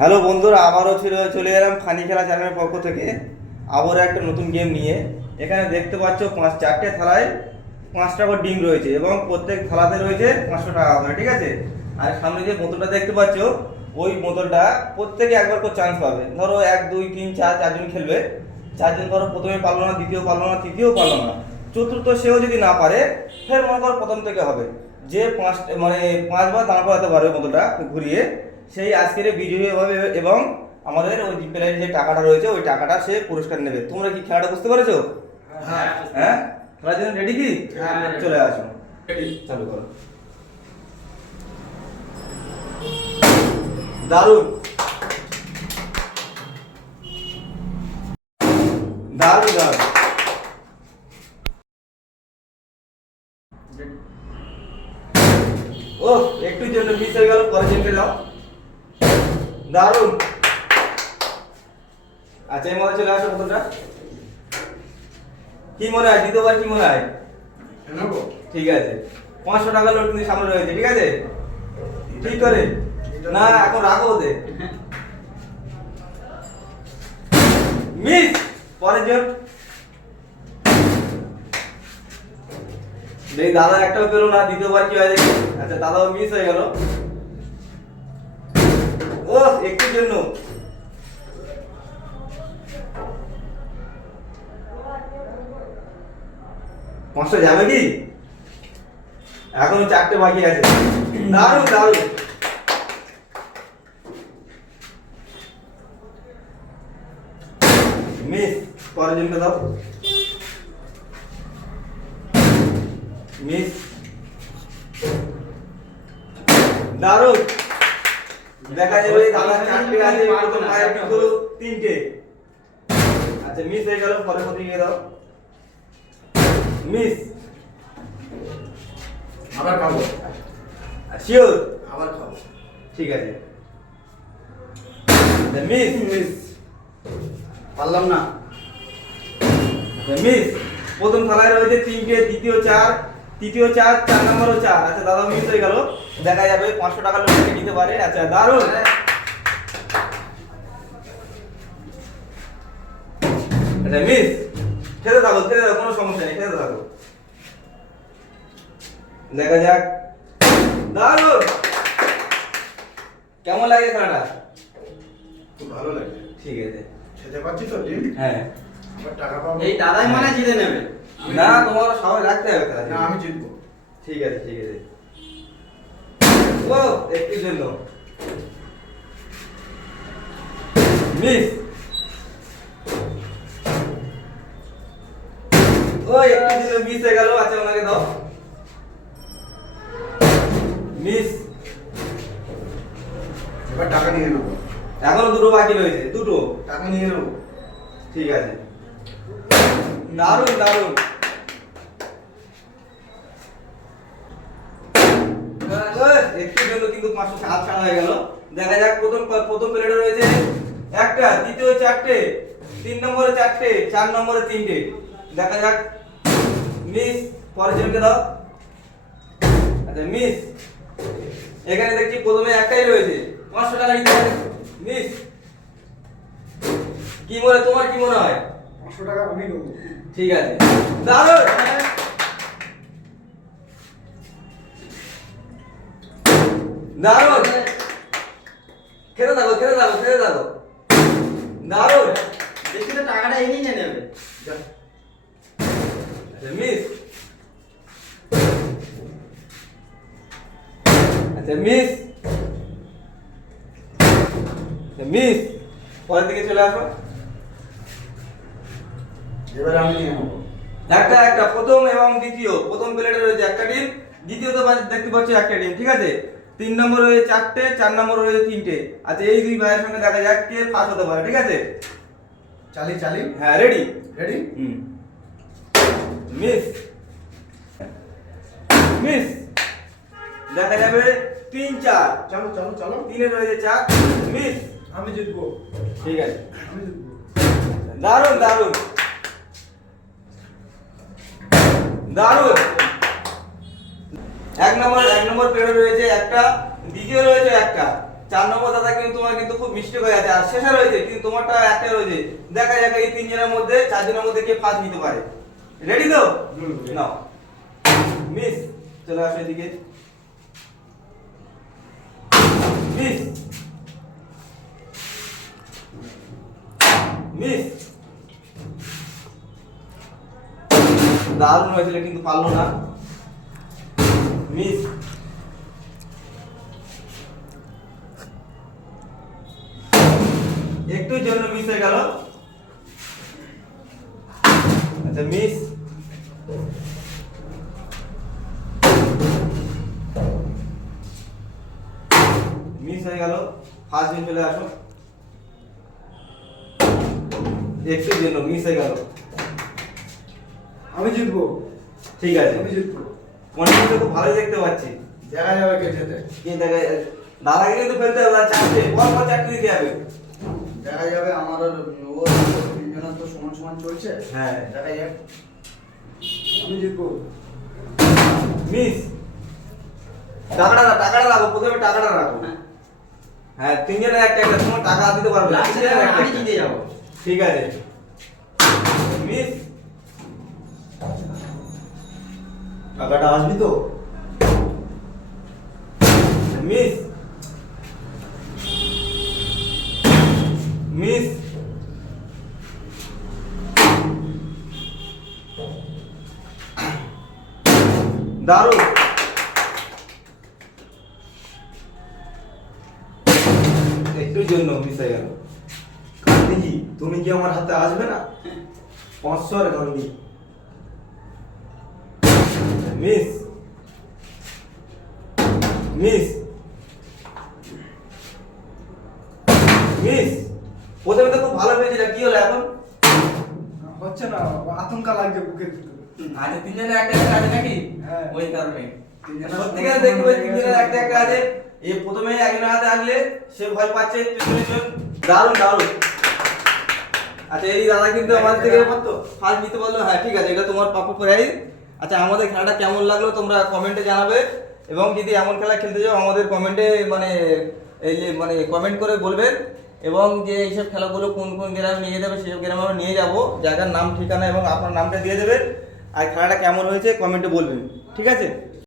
Hello বন্ধুরা, আবারও ছিল চলে এলাম ফানি খেলা চ্যানেলের পক্ষ থেকে। আবারও একটা নতুন গেম নিয়ে। এখানে দেখতে পাচ্ছ পাঁচ, চারটে থালায় পাঁচটা করে ডিম রয়েছে এবং প্রত্যেক থালাতে রয়েছে পাঁচশো টাকা করে, ঠিক আছে? আর সামনে যে বোতলটা দেখতে পাচ্ছ, ওই বোতলটা প্রত্যেকে একবার করে চান্স পাবে। ধরো এক, দুই, তিন, চার, চারজন খেলবে। চারজন ধরো প্রথমে পারল না, দ্বিতীয় পারল না, তৃতীয় পারল না। চতুর্থ সেও যদি না পারে, ফের মনে করো প্রথম থেকে হবে। যে পাঁচ মানে পাঁচবার দাঁড় করাতে পারবে বোতলটা ঘুরিয়ে সেই আজকের বিজয়ী হবে এবং আমাদের ওই প্লেয়ারের যে টাকাটা রয়েছে ওই টাকাটা সে পুরস্কার নেবে। তোমরা কি খেলাটা বুঝতে পেরেছ? হ্যাঁ হ্যাঁ খেলার জন্য রেডি কি? হ্যাঁ। চলে আসো। চালু করো। দারুণ। দারুণ দারুণ। ও একটু জন্য মিস হয়ে গেল পরে চেপে দাও দারুণ। আচ্ছা এই মনে চলে আসো কতটা কি মনে হয় দ্বিতীয়বার কি মনে হয় ঠিক আছে। পাঁচশো টাকা নোট কিন্তু সামনে রয়েছে ঠিক আছে? ঠিক করে। না এখন রাখো ওদের। মিস পরের জন। দেখি দাদা একটাও পেল না দ্বিতীয়বার কি হয় দেখি। আচ্ছা দাদাও মিস হয়ে গেল। ও একটুর জন্য। পাঁচশো যাবে কি? এখনও চারটে বাকি আছে। দারুণ দারুণ। মিস, পরের জনকে দাও। মিস। দারুণ। দেখা যাবে দাদা চারটে আছে প্রথম পায়ের কিন্তু তিনটে। আচ্ছা মিস হয়ে গেল পরের মধ্যে গিয়ে দাও। মিস আবার খাব? শিওর আবার খাব। ঠিক আছে। মিস মিস পারলাম না। মিস প্রথম থালায় রয়েছে তিনটে দ্বিতীয় চার তৃতীয় চার চার নম্বরও চার। আচ্ছা দাদা মিস হয়ে গেল। দেখা যাবে পাঁচশো টাকা লোক নিতে পারে। আচ্ছা দারুণ। আচ্ছা মিস খেতে থাকো খেতে থাকো কোনো সমস্যা নেই খেতে থাকো। দেখা যাক। দারুণ। কেমন লাগে খেলাটা? খুব ভালো লাগে। ঠিক আছে। খেতে পাচ্ছি তো হ্যাঁ। টাকা পাবো। এই দাদাই মানে জিতে নেবে। না তোমার সবাই রাখতে হবে খেলা না আমি জিতবো। ঠিক আছে ঠিক আছে। ও একটু জন্য। মিস। ও একটু জন্য মিস হয়ে গেল আচ্ছা ওনাকে দাও। মিস। এবার টাকা নিয়ে নেব। এখনও দুটো বাকি রয়েছে দুটো। টাকা নিয়ে নেব। ঠিক আছে। দারুণ দারুণ। একটু জন্য কিন্তু পাঁচশো সাত ছাড়া হয়ে গেল। দেখা যাক, প্রথম প্রথম প্লেটে রয়েছে একটা, দ্বিতীয় চারটে, তিন নম্বরে চারটে, চার নম্বরে তিনটে। দেখা যাক মিস পরের জনকে দাও। আচ্ছা মিস এখানে দেখছি প্রথমে একটাই রয়েছে। পাঁচশো টাকা নিতে মিস কি মনে তোমার, কি মনে হয়? পাঁচশো টাকা আমি নেব। ঠিক আছে। দারুণ! দারুণ! খেতে থাকো খেতে থাকো খেতে থাকো। দারুণ! দেখি তো টাকাটা এনেই নিয়ে নেবে। আচ্ছা মিস। আচ্ছা মিস। আচ্ছা মিস পরের দিকে চলে আসো। এবারে আমি নিয়ে নেব। একটা একটা প্রথম এবং দ্বিতীয়। প্রথম প্লেটে রয়েছে একটা ডিম দ্বিতীয়ত দেখতে পাচ্ছ একটা ডিম ঠিক আছে? তিন নম্বর রয়েছে চারটে চার নম্বর রয়েছে তিনটে। আচ্ছা এই দুই ভাইয়ের সঙ্গে দেখা যাক কে ফার্স্ট হতে পারে ঠিক আছে? চালি চালি। হ্যাঁ রেডি রেডি হুম। মিস মিস দেখা যাবে তিন চার। চলো চলো চলো। তিনে রয়েছে চার। মিস আমি জিতবো। ঠিক আছে। আমি জিতবো। দারুণ দারুণ। দারুণ। এক নম্বর এক নম্বর প্লেটে রয়েছে একটা দ্বিতীয় রয়েছে একটা। চার নম্বর দাদা কিন্তু তোমার কিন্তু খুব মিষ্টি হয়ে আছে। আর শেষে রয়েছে কিন্তু তোমারটা একটাই রয়েছে। দেখা যাক এই তিনজনের মধ্যে চারজনের মধ্যে কে ফার্স্ট নিতে পারে। রেডি তো? নাও। মিস চলে আসো এদিকে। মিস মিস দারুণ হয়েছিল, কিন্তু পারল না। মিস একটুর জন্য মিস হয়ে গেল। আচ্ছা মিস মিস হয়ে গেল। ফার্স্ট দিন চলে আসো। একটুর জন্য মিস হয়ে গেল। আমি জিতবো। ঠিক আছে। আমি জিতবো। মনে হচ্ছে খুব ভালোই দেখতে পাচ্ছি। দেখা যাবে কে জেতে কি দেখে দাদাকে কিন্তু ফেলতে হবে তার চারটে পর পর চারটে দিতে হবে। দেখা যাবে আমার আর ও তিনজনের তো সমান সমান চলছে। হ্যাঁ। দেখা যাক। আমি জিতবো। মিস টাকাটা টাকাটা রাখো প্রথমে টাকাটা রাখো। হ্যাঁ। তিনজনের একটা একটা তোমার টাকা দিতে পারবে না, আমি। জিতে যাব। ঠিক আছে। মিস টাকাটা আসবি তো? মিস? মিস? দারুণ। একটুর জন্য হয়ে গেল। গান্ধীজি, তুমি কি আমার হাতে আসবে না? পাঁচশো আর গান্ধী। মিস মিস মিস প্রথমে তো খুব ভালো পেয়েছিল কি হলো এখন? হচ্ছে না আতঙ্ক লাগছে বুকের আচ্ছা তিনজনে একটা একটা আছে নাকি? হ্যাঁ। ওই কারণে। সত্যিকার দেখতে পাই তিনজনের একটা একটা আছে এই প্রথমে একজনের হাতে আসলে সে ভয় পাচ্ছে তিনজন দারুণ দারুণ। আচ্ছা এই দাদা কিন্তু আমাদের থেকে ফার্স্ট নিতে বলল। হ্যাঁ ঠিক আছে এটা তোমার প্রাপ্য প্রাইজ আচ্ছা আমাদের খেলাটা কেমন লাগল তোমরা কমেন্টে জানাবে। এবং যদি এমন খেলা খেলতে চাও আমাদের কমেন্টে মানে এই মানে কমেন্ট করে বলবেন এবং যে এইসব খেলাগুলো কোন কোন গ্রামে নিয়ে যাবে, সেসব গ্রামে আমরা নিয়ে যাব। জায়গার নাম, ঠিকানা এবং আপনার নামটা দিয়ে দেবেন আর খেলাটা কেমন হয়েছে কমেন্টে বলবেন। ঠিক আছে?